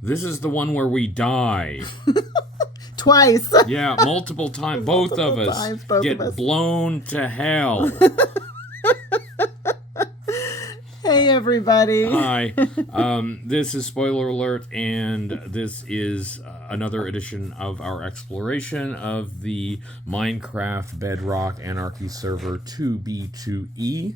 This is the one where we die. Twice. Yeah, multiple times. Both of us get blown to hell. Hey, everybody. Hi. This is Spoiler Alert, and this is another edition of our exploration of the Minecraft Bedrock Anarchy server 2B2E.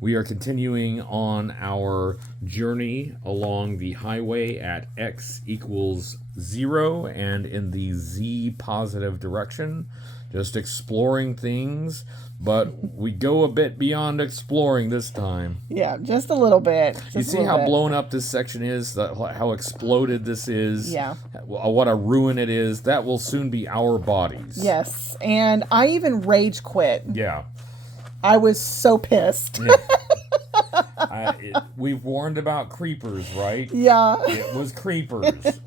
We are continuing on our journey along the highway at x equals 0 and in the z positive direction, just exploring things, but we go a bit beyond exploring this time. Yeah, just a little bit. You see how blown up this section is, how exploded this is, yeah, what a ruin it is. That will soon be our bodies. Yes, and I even rage quit. Yeah. I was so pissed. Yeah. We've warned about creepers, right? Yeah. It was creepers.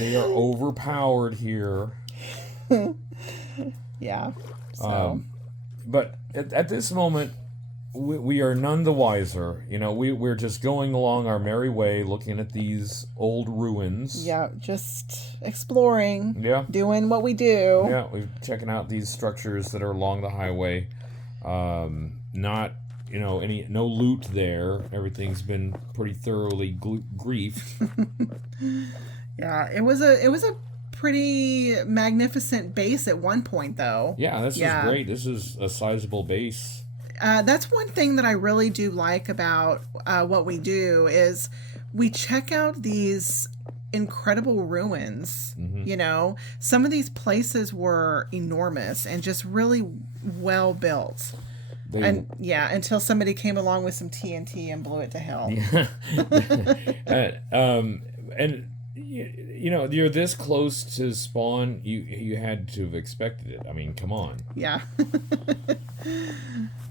They are overpowered here. Yeah. So. But at this moment, we are none the wiser. You know, we're just going along our merry way, looking at these old ruins. Yeah, just exploring. Yeah. Doing what we do. Yeah, we're checking out these structures that are along the highway. Not, you know, no loot there. Everything's been pretty thoroughly griefed. Yeah, it was a pretty magnificent base at one point, though. Yeah, this is great. This is a sizable base. That's one thing that I really do like about what we do is we check out these incredible ruins. Mm-hmm. You know, some of these places were enormous and just really well built. Until somebody came along with some TNT and blew it to hell. Yeah. And you know, you're this close to spawn. You had to have expected it. I mean, come on. Yeah.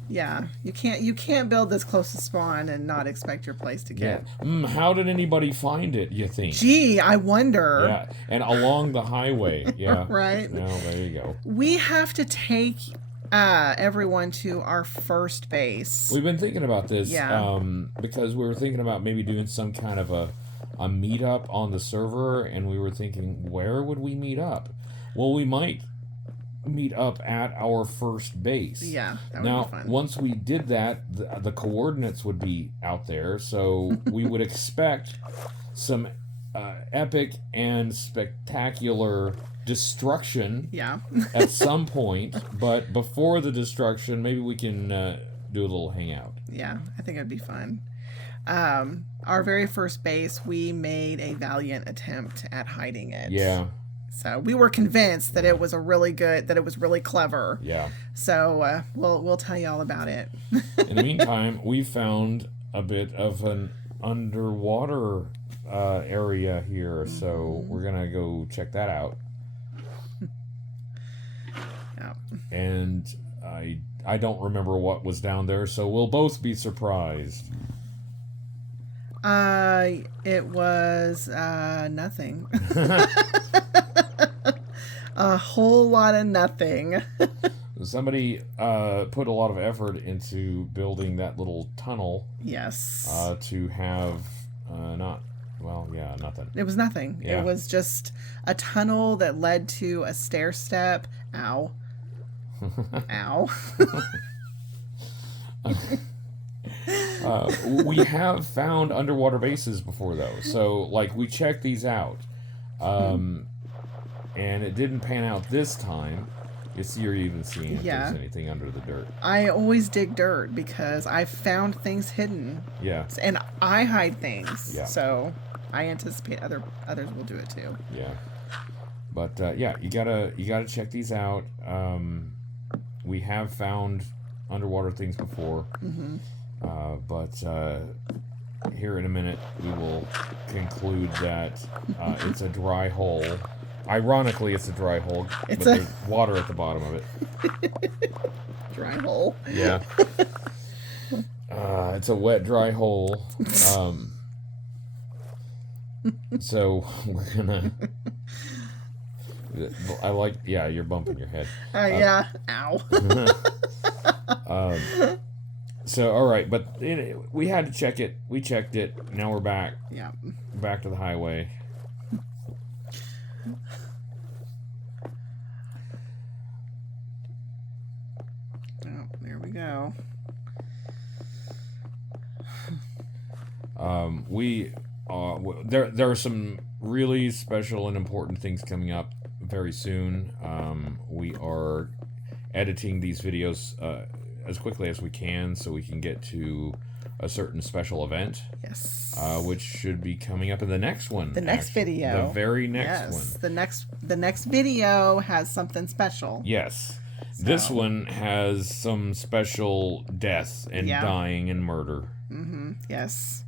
Yeah, you can't build this close to spawn and not expect your place to get. Yeah. How did anybody find it, you think? Gee, I wonder. Yeah, and along the highway. Yeah. Right. Well, there you go. We have to take everyone to our first base. We've been thinking about this. Yeah. Because we were thinking about maybe doing some kind of a meetup on the server, and we were thinking, where would we meet up? Well, we might meet up at our first base. Yeah, that would now, be fun. Once we did that, the coordinates would be out there, so we would expect some epic and spectacular destruction at some point, but before the destruction, maybe we can do a little hangout. Yeah, I think it'd be fun. Our very first base, we made a valiant attempt at hiding it. Yeah. So we were convinced that it was really clever. Yeah. So we'll tell you all about it. In the meantime, we found a bit of an underwater area here, so we're gonna go check that out. Yeah. And I don't remember what was down there, so we'll both be surprised. It was nothing. A whole lot of nothing. Somebody put a lot of effort into building that little tunnel. Yes. To have nothing. It was nothing. Yeah. It was just a tunnel that led to a stair step. Ow. Ow. We have found underwater bases before, though. So, like, we checked these out. And it didn't pan out this time. You see, you're even seeing if there's anything under the dirt. I always dig dirt because I found things hidden. Yeah. And I hide things. Yeah. So I anticipate others will do it too. Yeah. But you gotta check these out. We have found underwater things before. Mm-hmm. But here in a minute we will conclude that it's a dry hole. Ironically, it's a dry hole, but there's water at the bottom of it. Dry hole. Yeah. It's a wet, dry hole. So we're gonna... I like... Yeah, you're bumping your head. Yeah. Ow. So, all right, but we had to check it. We checked it. Now we're back. Yeah. Back to the highway. Oh, there we go. There are some really special and important things coming up very soon. We are editing these videos as quickly as we can so we can get to a certain special event. Yes. Which should be coming up in the next one. The next video. The very next one. The next video has something special. Yes. So. This one has some special death and dying and murder. Mm-hmm. Yes.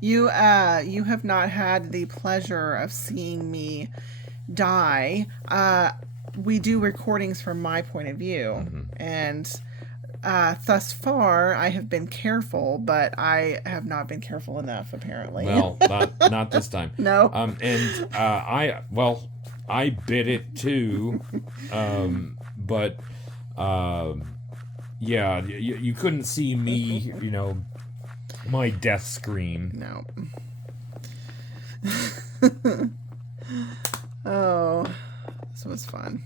You have not had the pleasure of seeing me die. We do recordings from my point of view, and thus far I have been careful, but I have not been careful enough, apparently. Well, not this time. No. I bit it too, but you couldn't see me, my death scream. No. Oh, this was fun.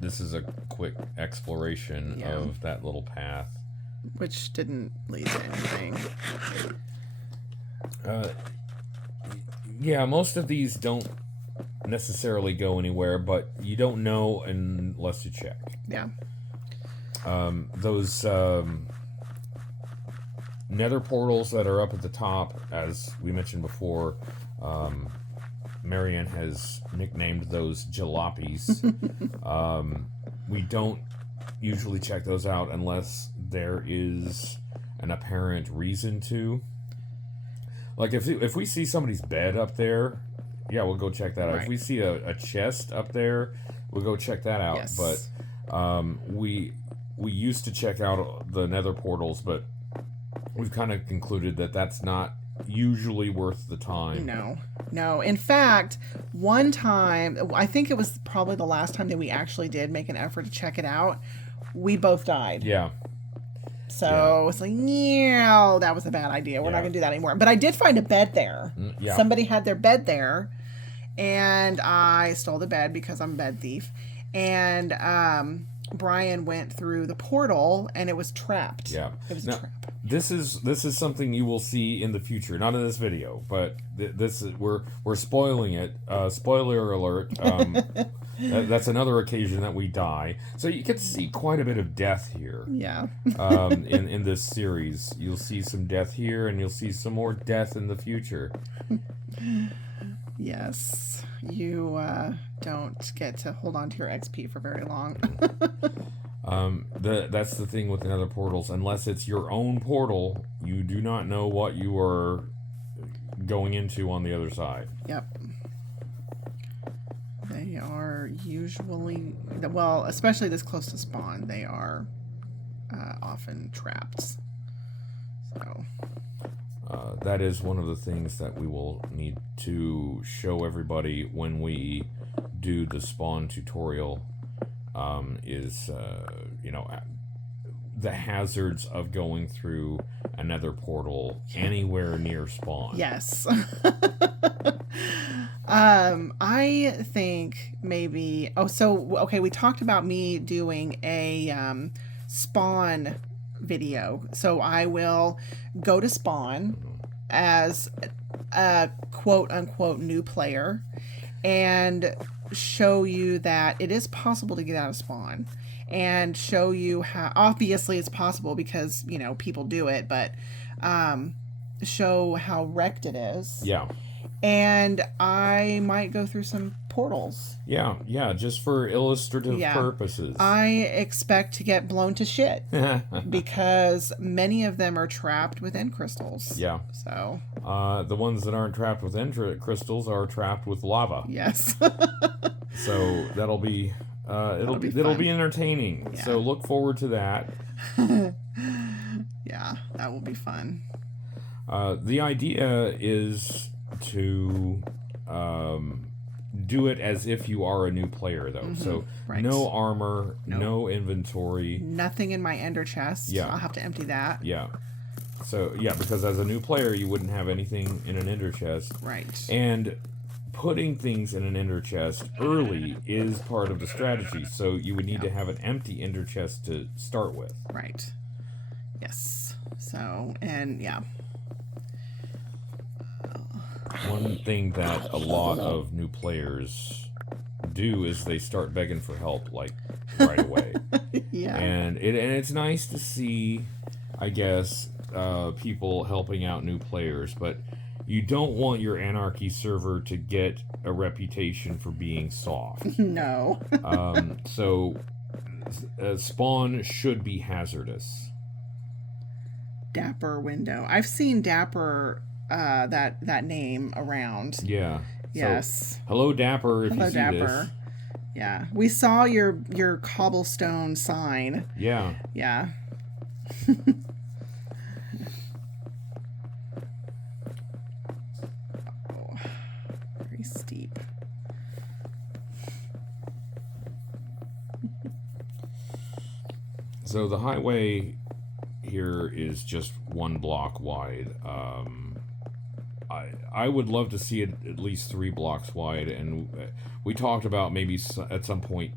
This is a quick exploration of that little path, which didn't lead to anything. Most of these don't necessarily go anywhere, but you don't know unless you check. Yeah. Those nether portals that are up at the top, as we mentioned before, Marianne has nicknamed those jalopies. We don't usually check those out unless there is an apparent reason to. Like if we see somebody's bed up there, we'll go check that out. Right. If we see a chest up there, we'll go check that out. Yes. But we used to check out the nether portals, but we've kind of concluded that that's not usually worth the time. No. In fact, one time, I think it was probably the last time that we actually did make an effort to check it out, we both died. Yeah. So it's like, that was a bad idea. We're not going to do that anymore. But I did find a bed there. Yeah. Somebody had their bed there, and I stole the bed because I'm a bed thief. And Brian went through the portal, and it was trapped. Yeah. It was a trap. This is something you will see in the future, not in this video, but this is we're spoiling it. Spoiler alert. That's another occasion that we die. So you get to see quite a bit of death here. Yeah. In this series, you'll see some death here, and you'll see some more death in the future. Yes. You don't get to hold on to your XP for very long. That's the thing with nether portals. Unless it's your own portal, you do not know what you are going into on the other side. Yep. They are usually, well, especially this close to spawn, they are often traps. So that is one of the things that we will need to show everybody when we do the spawn tutorial. Is the hazards of going through another portal anywhere near spawn. Yes. I think maybe. Okay. We talked about me doing a spawn video, so I will go to spawn as a quote unquote new player and show you that it is possible to get out of spawn, and show you how obviously it's possible because people do it, but show how wrecked it is. Yeah. And I might go through some portals. Yeah, just for illustrative purposes. I expect to get blown to shit because many of them are trapped with end crystals. Yeah. So the ones that aren't trapped with end crystals are trapped with lava. Yes. So that'll be it'll be entertaining. Yeah. So look forward to that. Yeah, that will be fun. The idea is to do it as if you are a new player, though. So Right. no armor, no inventory. Nothing in my ender chest. Yeah. I'll have to empty that. Yeah. So, yeah, because as a new player, you wouldn't have anything in an ender chest. Right. And putting things in an ender chest early is part of the strategy. So you would need to have an empty ender chest to start with. Right. Yes. So, and yeah. One thing that a lot of new players do is they start begging for help, like, right away. Yeah. And it's nice to see, I guess, people helping out new players, but you don't want your Anarchy server to get a reputation for being soft. No. So spawn should be hazardous. Dapper window. I've seen Dapper, that name around. Yeah. Yes. So, hello, Dapper, if Hello, you see Dapper. this. Yeah. We saw your cobblestone sign. Yeah. Yeah. Oh, very steep. So the highway here is just 1 block wide. I would love to see it at least 3 blocks wide, and we talked about maybe at some point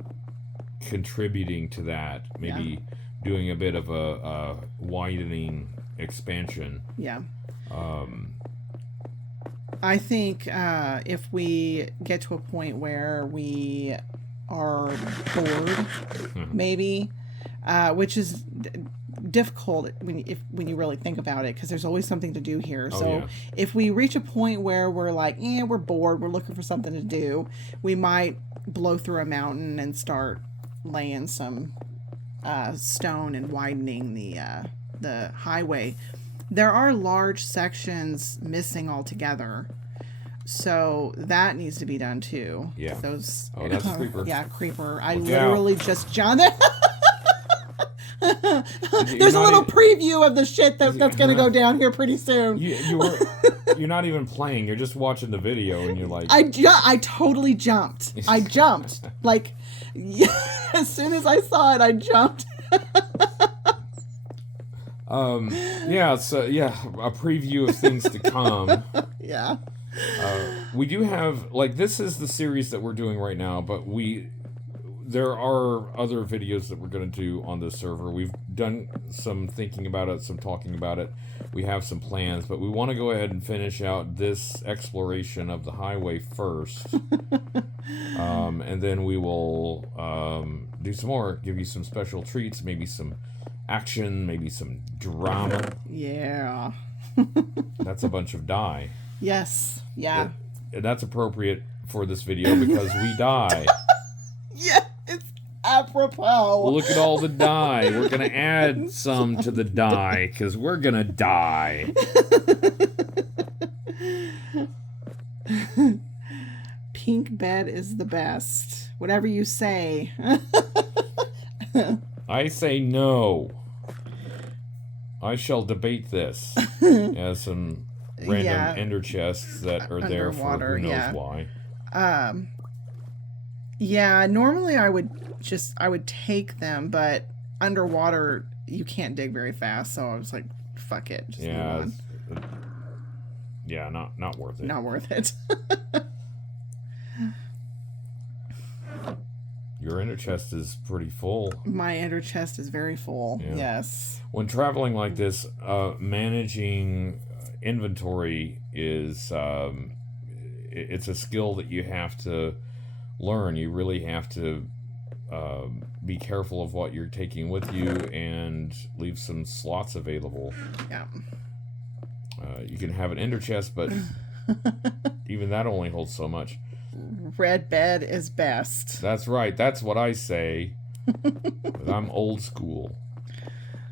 contributing to that, maybe doing a bit of a widening expansion. Yeah. I think if we get to a point where we are bored, maybe, which is difficult when you really think about it, because there's always something to do here. So if we reach a point where we're like, we're bored, we're looking for something to do, we might blow through a mountain and start laying some stone and widening the highway. There are large sections missing altogether, so that needs to be done too. Yeah. Those. Oh, that's a creeper. Yeah, creeper. I Look literally just jumped. You're There's a not little even- preview of the shit that's going to go down here pretty soon. You're not even playing. You're just watching the video, and you're like, I totally jumped. I jumped. Like, as soon as I saw it, I jumped. yeah. So yeah, a preview of things to come. Yeah. We do have, like, this is the series that we're doing right now, but there are other videos that we're going to do on this server. We've done some thinking about it, some talking about it. We have some plans, but we want to go ahead and finish out this exploration of the highway first. And then we will do some more, give you some special treats, maybe some action, maybe some drama. Yeah. That's a bunch of die. Yes. Yeah. That's appropriate for this video because we die. Yeah. It's apropos. Look at all the die. We're going to add some to the die because we're going to die. Pink bed is the best. Whatever you say. I say no. I shall debate this. As some random ender chests that are there for Underwater, who knows why. Yeah, normally I would take them, but underwater you can't dig very fast, so I was like, fuck it. Just move on. Yeah, not worth it. Not worth it. Your ender chest is pretty full. My ender chest is very full. Yeah. Yes. When traveling like this, managing inventory is it's a skill that you have to learn. You really have to be careful of what you're taking with you and leave some slots available. Yeah. You can have an ender chest, but even that only holds so much. Red bed is best. That's right. That's what I say. But I'm old school.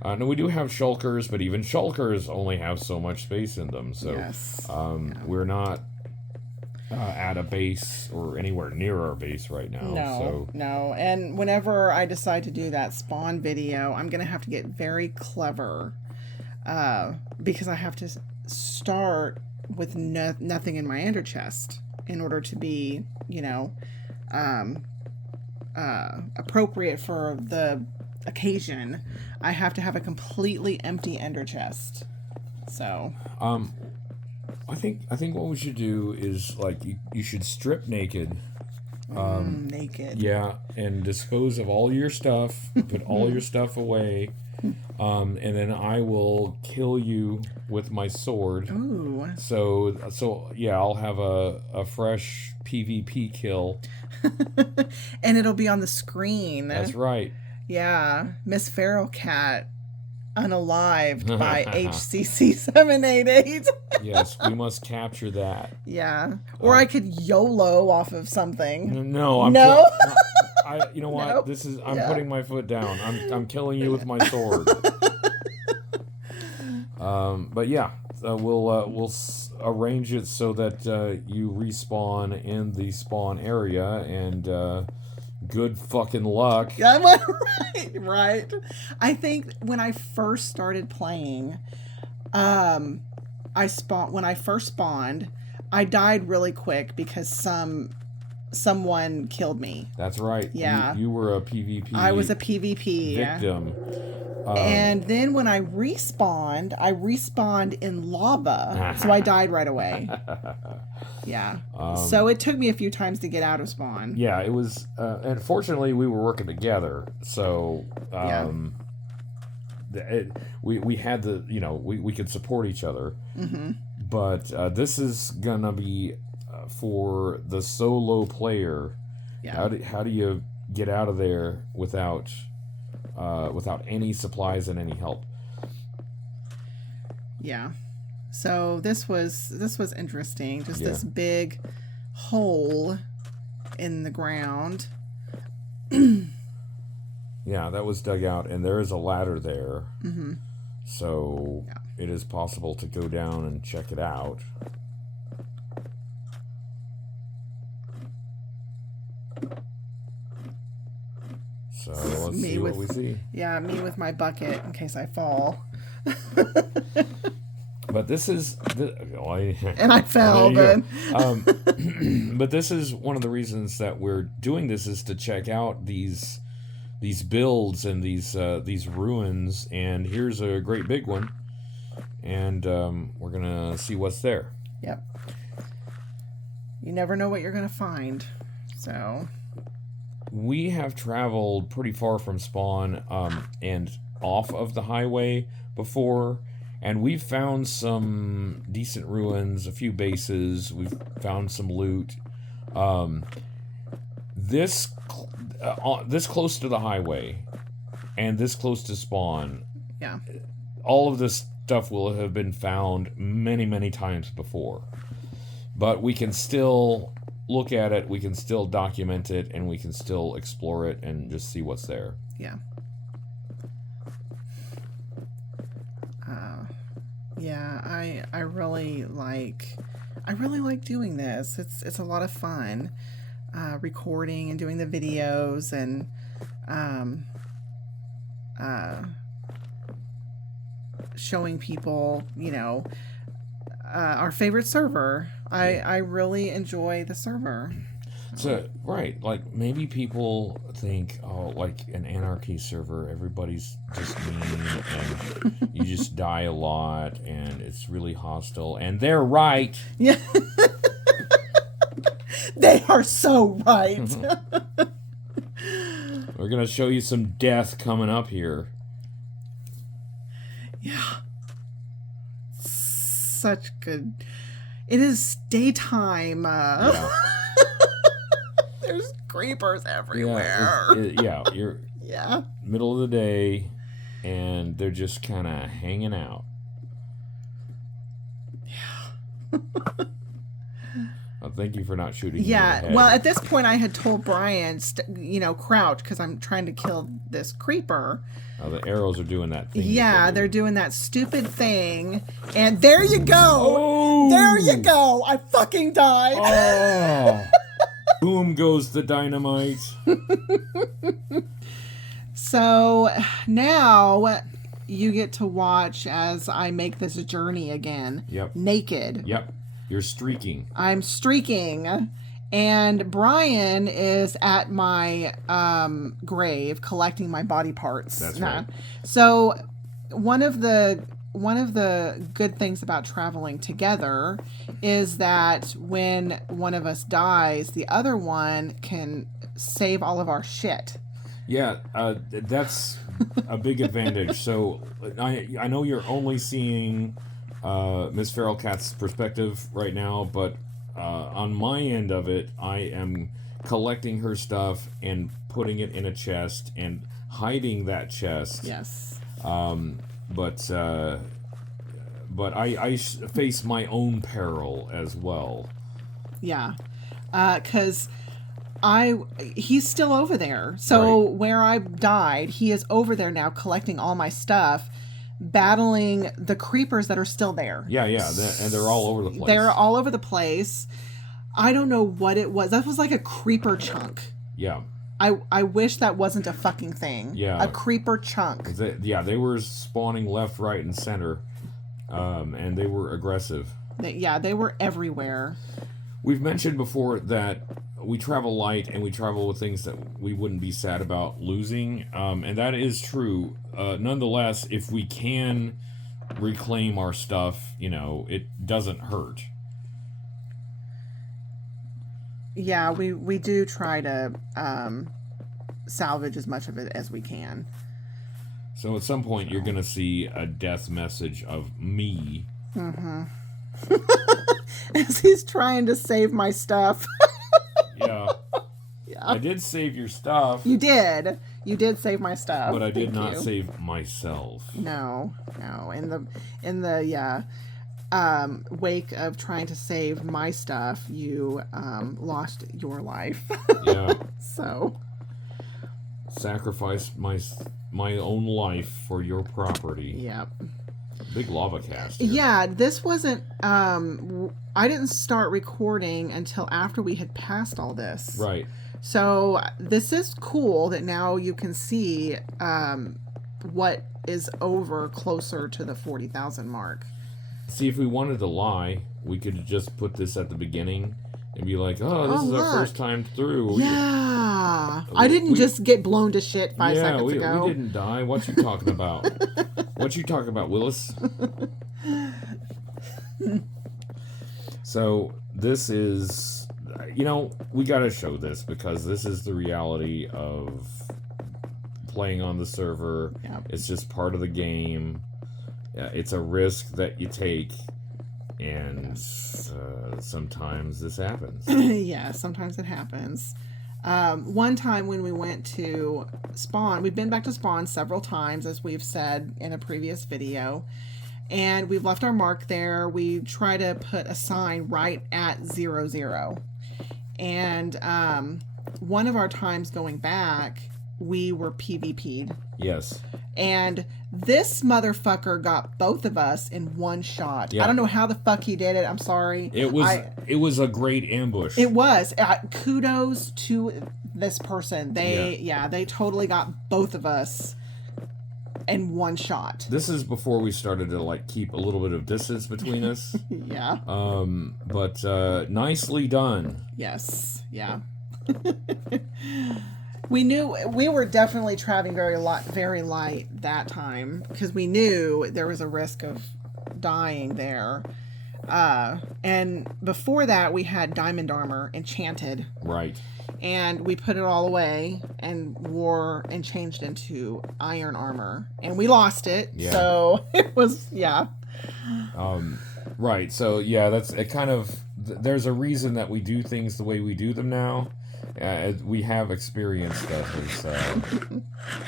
No, we do have shulkers, but even shulkers only have so much space in them. So Yes. we're not at a base or anywhere near our base right now. No. And whenever I decide to do that spawn video, I'm going to have to get very clever because I have to start with nothing in my ender chest. in order to be, appropriate for the occasion, I have to have a completely empty ender chest. So I think what we should do is like you should strip naked. Naked. Yeah, and dispose of all your stuff. Put all your stuff away. And then I will kill you with my sword. Ooh. So yeah, I'll have a fresh PvP kill. And it'll be on the screen. That's right. Yeah. MsFeralcat unalived by HCC788. Yes, we must capture that. Yeah. Or I could YOLO off of something. No, you know what? Nope. I'm putting my foot down. I'm killing you with my sword. But yeah, we'll arrange it so that you respawn in the spawn area, and good fucking luck. Right. I think when I first started playing, when I first spawned, I died really quick because someone killed me. That's right. Yeah. You were a PvP. I was a PvP victim. And then when I respawned in lava, so I died right away. Yeah. So it took me a few times to get out of spawn. Yeah, it was. And fortunately, we were working together, so we had the we could support each other. Mm-hmm. But this is gonna be for the solo player. Yeah. How do you get out of there without any supplies and any help? Yeah. So this was interesting. Just this big hole in the ground. Yeah, that was dug out, and there is a ladder there. Mm-hmm. So it is possible to go down and check it out. So let's see what we see. Yeah, me with my bucket in case I fall. But this is... and I fell, but... but this is one of the reasons that we're doing this, is to check out these builds and these ruins. And here's a great big one. And we're going to see what's there. Yep. You never know what you're going to find. So... We have traveled pretty far from spawn and off of the highway before, and we've found some decent ruins, a few bases. We've found some loot. This close to the highway and this close to spawn. Yeah. All of this stuff will have been found many, many times before, but we can still look at it, we can still document it, and we can still explore it and just see what's there. Yeah. Yeah, I really like doing this. It's a lot of fun, recording and doing the videos and showing people, our favorite server. I really enjoy the server. So, right, like, maybe people think, oh, like, an anarchy server, everybody's just mean, and you just die a lot, and it's really hostile, and they're right. Yeah. They are so right. We're gonna show you some death coming up here. Yeah. Such good... It is daytime. There's creepers everywhere. You're middle of the day, and they're just kind of hanging out. Yeah. Well, thank you for not shooting. Yeah. Well, at this point, I had told Brian, crouch, because I'm trying to kill this creeper. Oh, the arrows are doing that thing. Yeah, they're doing that stupid thing. And there you go. Oh! There you go. I fucking died. Oh. Boom goes the dynamite. So now you get to watch as I make this journey again. Yep. Naked. Yep. You're streaking. I'm streaking. And Brian is at my grave collecting my body parts. That's right. So one of the good things about traveling together is that when one of us dies, the other one can save all of our shit. Yeah, that's a big advantage. So I know you're only seeing MsFeralcat's perspective right now, but on my end of it, I am collecting her stuff and putting it in a chest and hiding that chest. Yes. But I face my own peril as well. Yeah, because he's still over there. So Right. where I died, he is over there now collecting all my stuff, battling the creepers that are still there. Yeah, and they're all over the place. They're all over the place. I don't know what it was. That was like a creeper chunk. Yeah. I wish that wasn't a fucking thing. Yeah. A creeper chunk. They were spawning left, right, and center, and they were aggressive. They were everywhere. We've mentioned before that we travel light and we travel with things that we wouldn't be sad about losing, and that is true. Nonetheless, if we can reclaim our stuff, it doesn't hurt. Yeah, we do try to salvage as much of it as we can. So at some point, you're going to see a death message of me. Mm-hmm. As he's trying to save my stuff. Yeah. I did save your stuff. You did. You did save my stuff. But I did not you. save myself. No. In the wake of trying to save my stuff, you lost your life. Yeah. So sacrificed my own life for your property. Yep. Big lava cast here. Yeah, this wasn't I didn't start recording until after we had passed all this. Right. So this is cool that now you can see what is over closer to the 40,000 mark. See, if we wanted to lie, we could just put this at the beginning and be like, oh, this is our first time through. Yeah. I didn't just get blown to shit 5 seconds ago. We didn't die. What you talking about? What you talking about, Willis? So this is, we got to show this because this is the reality of playing on the server. Yep. It's just part of the game. It's a risk that you take, and sometimes this happens. Yeah, sometimes it happens. One time when we went to Spawn, we've been back to Spawn several times, as we've said in a previous video, and we've left our mark there. We try to put a sign right at 00. And one of our times going back, we were PvP'd. Yes. And this motherfucker got both of us in one shot. Yeah. I don't know how the fuck he did it. I'm sorry. It was a great ambush. It was. Kudos to this person. They totally got both of us in one shot. This is before we started to keep a little bit of distance between us. Yeah. But nicely done. Yes. Yeah. We knew we were definitely traveling very light that time because we knew there was a risk of dying there. And before that, we had diamond armor enchanted. Right. And we put it all away and wore and changed into iron armor. And we lost it. Yeah. So it was, yeah. Right. So, yeah, that's it kind of, there's a reason that we do things the way we do them now. We have experience that has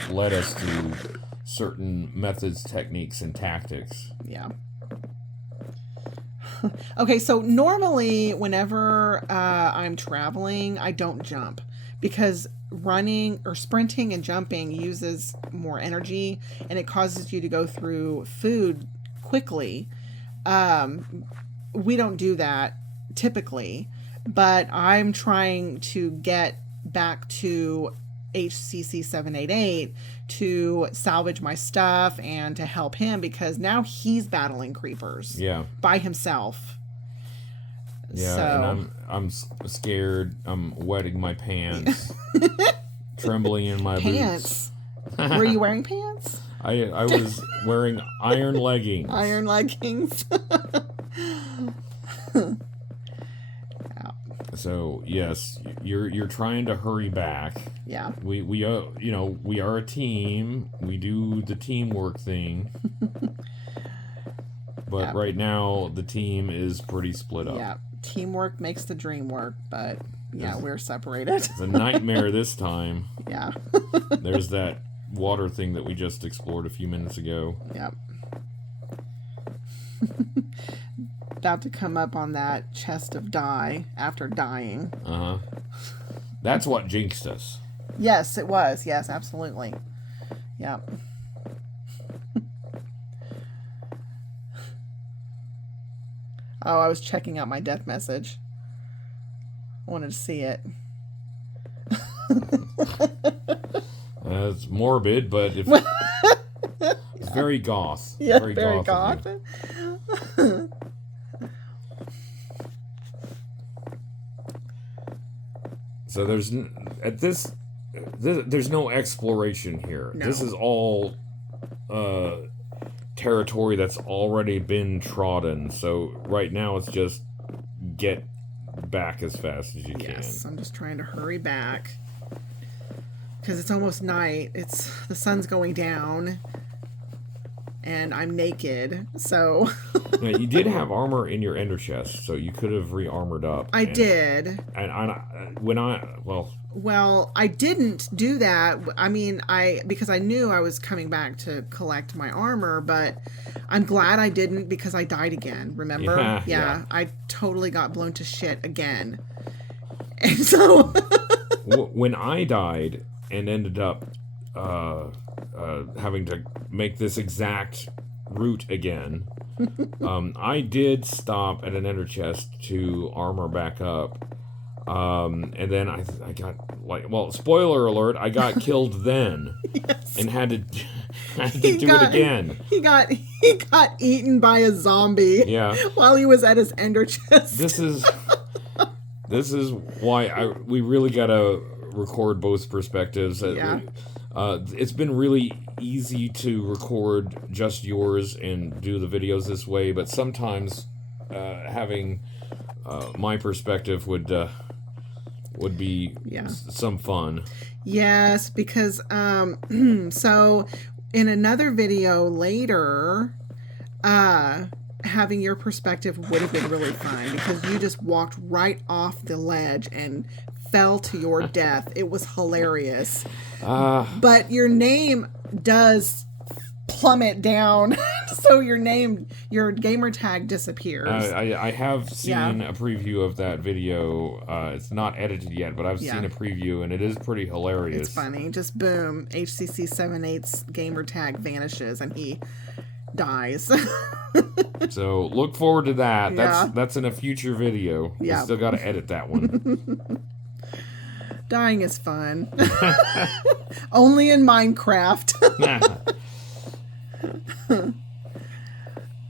led us to certain methods, techniques, and tactics. Yeah. Okay, so normally whenever I'm traveling, I don't jump because running or sprinting and jumping uses more energy and it causes you to go through food quickly. We don't do that typically, but I'm trying to get back to HCC788 to salvage my stuff and to help him because now he's battling creepers by himself. Yeah, so. and I'm scared. I'm wetting my pants, trembling in my Pants. boots. Were you wearing pants? I was wearing iron leggings. Iron leggings. So yes, you're trying to hurry back. Yeah. We you know, we are a team. We do the teamwork thing. But Yep. right now the team is pretty split up. Yeah. Teamwork makes the dream work, but yeah, we're separated. It's a nightmare this time. Yeah. There's that water thing that we just explored a few minutes ago. Yep. About to come up on that chest of dye after dying. Uh-huh. That's what jinxed us. Yes, it was. Yes, absolutely. Yep. Oh, I was checking out my death message. I wanted to see it. It's morbid, but it's very goth. Yeah, very goth. So there's no exploration here. No. This is all territory that's already been trodden. So right now it's just get back as fast as you can. Yes, I'm just trying to hurry back because it's almost night. The sun's going down, and I'm naked. So Now, you did have armor in your ender chest, so you could have re-armored up. I did. Well, I didn't do that. I mean, because I knew I was coming back to collect my armor, but I'm glad I didn't because I died again. Remember? Yeah. I totally got blown to shit again. And so when I died and ended up having to make this exact route again, I did stop at an ender chest to armor back up. And then I got spoiler alert, I got killed then. Yes. And had to do it again. He got eaten by a zombie. Yeah. While he was at his ender chest. This is why we really gotta record both perspectives. Yeah. It's been really easy to record just yours and do the videos this way, but sometimes having my perspective would be some fun. Yes, because so in another video later, having your perspective would have been really fun because you just walked right off the ledge and fell to your death. It was hilarious. But your name does plummet down, so your gamer tag disappears. I have seen a preview of that video. It's not edited yet, but I've seen a preview, and it is pretty hilarious. It's funny. Just boom, HCC788's gamer tag vanishes, and he dies. So look forward to that. Yeah. That's in a future video. Yeah. We still got to edit that one. Dying is fun. Only in Minecraft.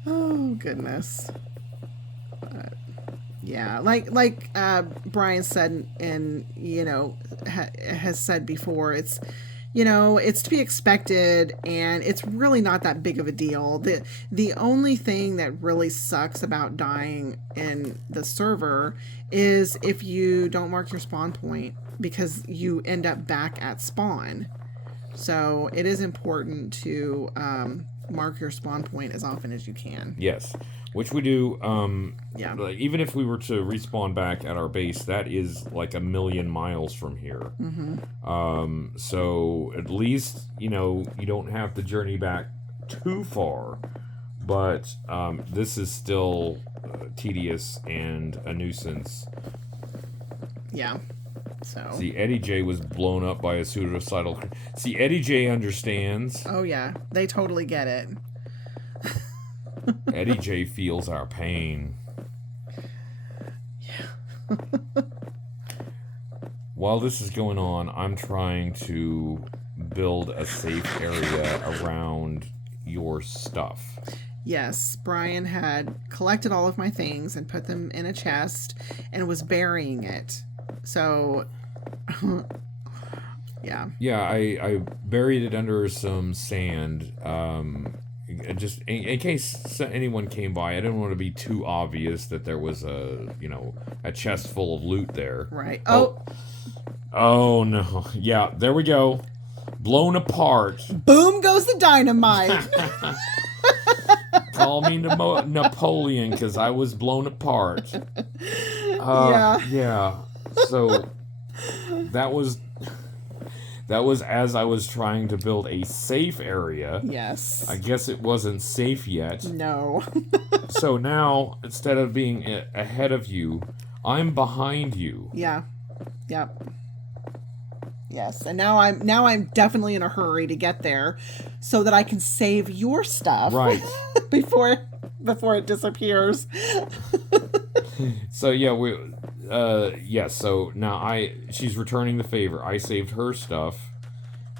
Oh goodness. Yeah, like Brian said, and has said before, it's it's to be expected, and it's really not that big of a deal. The only thing that really sucks about dying in the server is if you don't mark your spawn point, because you end up back at spawn. So it is important to mark your spawn point as often as you can. Yes, which we do. Yeah. Like, even if we were to respawn back at our base, that is like 1,000,000 miles from here. Mm-hmm. So at least you don't have to journey back too far, but this is still tedious and a nuisance. Yeah. So. See, Eddie J was blown up by a pseudocidal. See, Eddie J understands. Oh yeah, they totally get it. Eddie J feels our pain. Yeah. While this is going on, I'm trying to build a safe area around your stuff. Yes, Brian had collected all of my things and put them in a chest and was burying it. So, yeah. Yeah, I buried it under some sand. Just in case anyone came by, I didn't want to be too obvious that there was a chest full of loot there. Right. Oh no. Yeah, there we go. Blown apart. Boom goes the dynamite. Call me Napoleon, because I was blown apart. Yeah. So that was as I was trying to build a safe area. Yes. I guess it wasn't safe yet. No. So now, instead of being ahead of you, I'm behind you. Yeah. Yep. Yes, and now I'm definitely in a hurry to get there, so that I can save your stuff. Right. before it disappears. So yeah, so now she's returning the favor. I saved her stuff,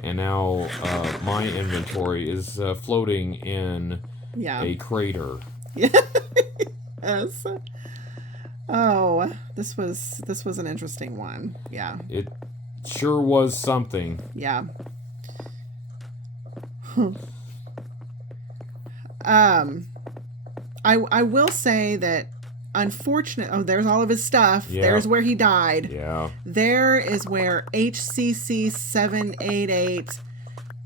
and now my inventory is floating in a crater. Yes. Oh, this was an interesting one. Yeah. It sure was something. Yeah. I will say that there's all of his stuff. Yeah. There's where he died. Yeah. There is where HCC788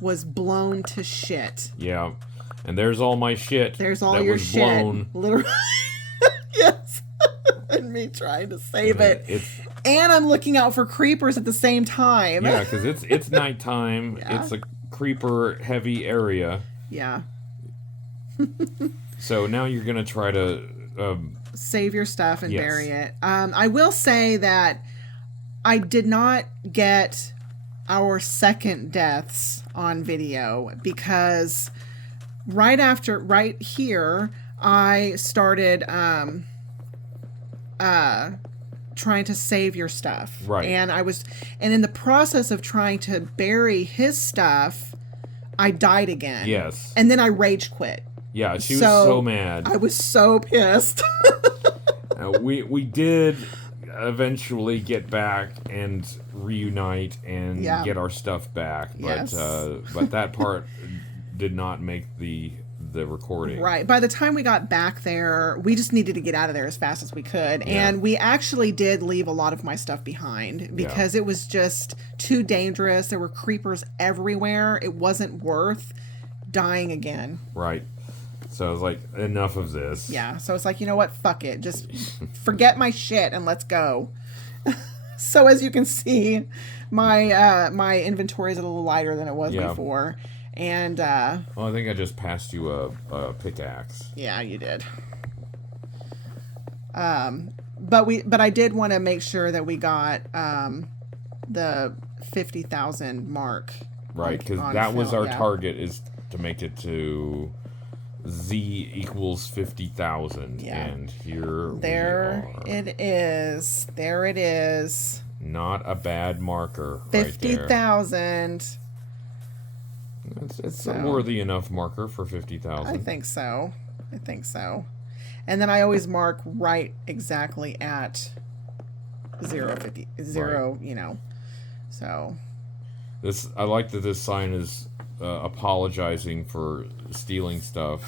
was blown to shit. Yeah. And there's all my shit. There's all that your was shit. Blown. Literally. Yes. And me trying to save it. And I'm looking out for creepers at the same time. Yeah, because it's nighttime. Yeah. It's a creeper heavy area. Yeah. So now you're gonna try to save your stuff and yes. bury it. I will say that I did not get our second deaths on video, because right here I started trying to save your stuff. Right. And in the process of trying to bury his stuff, I died again. Yes. And then I rage quit. Yeah, she was so mad. I was so pissed. We did eventually get back and reunite and get our stuff back, but but that part did not make the recording. Right. By the time we got back there, we just needed to get out of there as fast as we could. Yeah. And we actually did leave a lot of my stuff behind because it was just too dangerous. There were creepers everywhere. It wasn't worth dying again. Right. So I was like, enough of this. Yeah. So it's like, you know what? Fuck it. Just forget my shit and let's go. So as you can see, my inventory is a little lighter than it was before. And well, I think I just passed you a pickaxe. Yeah, you did. But I did want to make sure that we got the 50,000 mark. Right, because that was our target, is to make it to Z equals 50,000. Yeah. And here there we are. it is. There it is. Not a bad marker. 50,000. It's a worthy enough marker for 50,000. I think so. And then I always mark right exactly at 0.50. Zero, right. So. I like that this sign is apologizing for stealing stuff.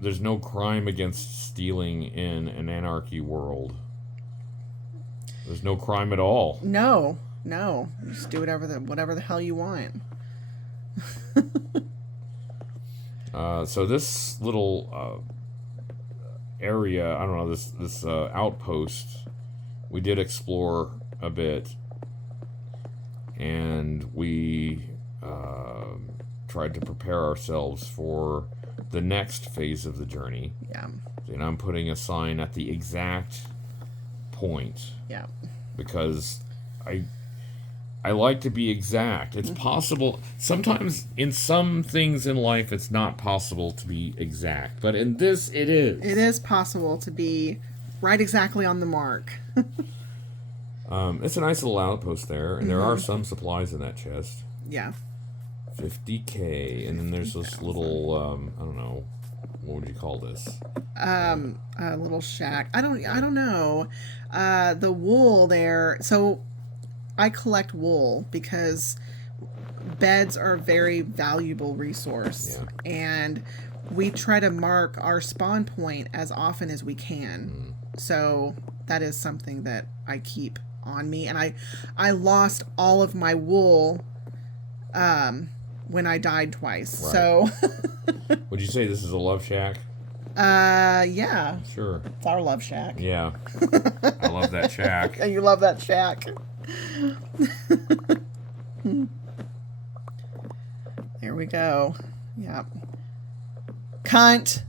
There's no crime against stealing in an anarchy world. There's no crime at all. No, just do whatever the hell you want. So this little area, I don't know, this outpost, we did explore a bit, and we tried to prepare ourselves for the next phase of the journey. Yeah. And I'm putting a sign at the exact point. Yeah. Because I like to be exact. It's possible. Sometimes in some things in life, it's not possible to be exact. But in this, it is. It is possible to be right exactly on the mark. It's a nice little outpost there. And there are some supplies in that chest. Yeah. 50K, and then there's this little I don't know, what would you call this? A little shack. I don't know. The wool there. So I collect wool because beds are a very valuable resource, and we try to mark our spawn point as often as we can. So that is something that I keep on me, and I lost all of my wool when I died twice. Right. So Would you say this is a love shack? Yeah. Sure. It's our love shack. Yeah. I love that shack. And you love that shack. There we go. Yep. Cunt.